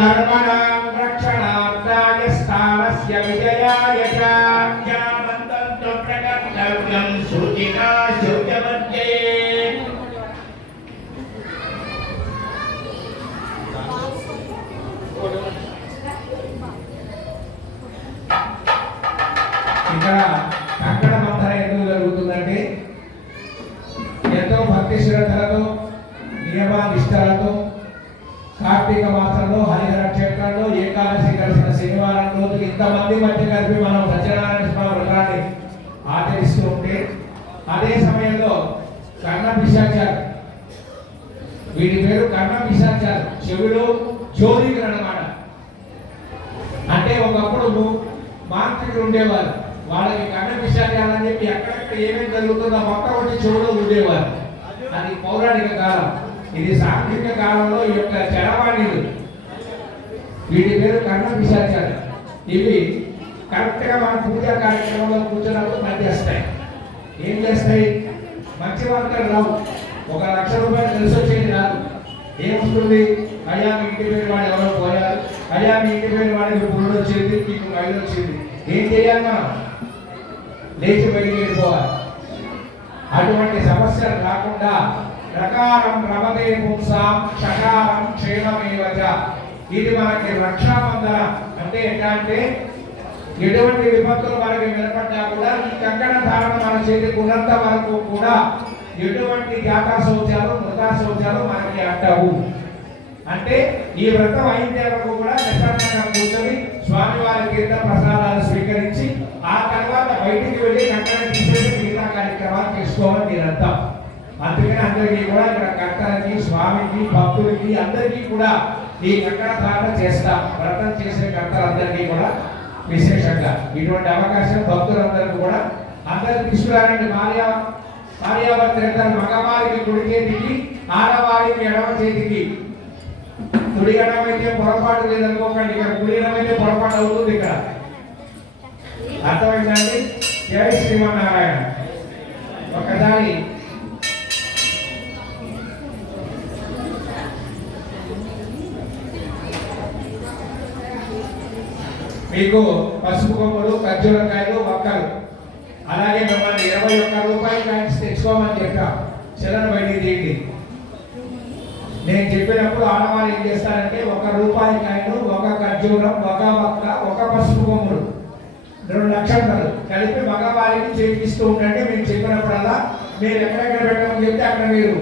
कर्मणां रक्षणार्थाय स्थानस्य विजयाय च प्रकर्तव्यं सूचिता शौचवर्जये ఇక్కడ కంకణ మంత్రం ఎందుకు జరుగుతుందంటే ఎంతో భక్తి శ్రద్ధలతో నియమ నిష్ఠలతో కార్తీక మాసంలో హరిహర క్షేత్రంలో ఏకాదశి కలిసిన శనివారం రోజు ఇంతమంది మధ్య కలిపి మనం సత్యనారాయణ స్వామి వ్రతాన్ని ఆచరిస్తూ ఉంటే అదే సమయంలో కర్ణ పిశాచాలు, వీటి పేరు కర్ణ పిశాచాలు, చెవిలో జోరీలు అన్నమాట. అంటే ఒకప్పుడు మాంత్రికులు ఉండేవారు, వాళ్ళకి కర్ణ పిశాచాలు అని చెప్పి ఎక్కడెక్కడ ఏమేమి జరుగుతుందో మొత్తం వచ్చి చెవిలో ఉండేవారు. అది పౌరాణిక కాలం. ఇది సాంఘిక కాలంలో ఈ యొక్క చరవాణిలు, వీటి పేరు కర్ణ పిశాచాలు. ఇవి కరెక్ట్గా మన పూజా కార్యక్రమంలో కూర్చున్నప్పుడు పనిచేస్తాయి. ఏం చేస్తాయి? మంచి వార్తలు రావు, 1 లక్ష రూపాయలు కలిసి వచ్చేది రాదు. ఏమొస్తుంది? అయ్యా మీ ఇంటి పేరు వాడు ఎవరో పోయారు, అయ్యా మీ ఇంటి పేరు వాడికి పురుడు వచ్చింది, మీకు మైలు వచ్చింది. ఏం చేయాలి? మనం లేచి బయటికి వెళ్ళిపోవాలి. అటువంటి సమస్యలు రాకుండా రకారం రమదే పుంసాం షకారం క్షేమమేవచ, ఇది మనకి రక్షాబంధన. అంటే ఎట్లాంటే ఎటువంటి విపత్తులు మనకి నిలబడ్డా కూడా ఈ కంకణ ధారణ మన చేతికి ఉన్నంత వరకు కూడా ఎటువంటి జాతా శౌచాలు మృతా శౌచాలు మనకి అంటవు. అంటే ఈ వ్రతం అయిన వరకు కూడా ప్రశాంతంగా కూర్చొని స్వామివారి తీర్థ ప్రసాదాలు స్వీకరించి ఆ తర్వాత బయటికి వెళ్ళి కంకణ తీసేసి మిగతా కార్యక్రమాలు చేసుకోవాలని నేను అర్థం. అందుకని అందరికీ కూడా ఇక్కడ కర్తలకి, స్వామికి, భక్తులకి అందరికీ కూడా ఈ కంకణ ధారణ చేస్తాం. వ్రతం చేసే కర్తలందరికీ కూడా విశేషంగా ఇటువంటి అవకాశం భక్తులందరికీ కూడా అందరికి తీసుకురారండి. భార్యాభర్తలు మగవారికి కుడి చేతికి, ఆడవారికి ఎడమ చేతికి. కుడి ఎడమైతే పొరపాటు లేదనుకోకండి, ఇక్కడ కుడి ఎడమైతే పొరపాటు అవుతుంది. ఇక్కడ అర్థమైందండి? జై శ్రీమన్నారాయణ. ఒకసారి మీకు పసుపు కొమ్మలు, ఖర్జూరకాయలు, ఒక్కలు, అలాగే మిమ్మల్ని 21 రూపాయలు కాయిన్స్ తెచ్చుకోమని చెప్పాం. చిల్లర బయటికి తీయండి. నేను చెప్పినప్పుడు ఆడవాళ్ళు ఏం చేస్తారంటే 1 రూపాయి కాయలు, 1 ఖర్జూరం, 1 ఒక్క, 1 పసుపు కొమ్ములు, 2 నక్షత్రాలు కలిపి మగవారికి చేపిస్తూ ఉండండి. మేము చెప్పినప్పుడల్లా మీరు ఎక్కడెక్కడ పెట్టమని చెప్తే అక్కడ మీరు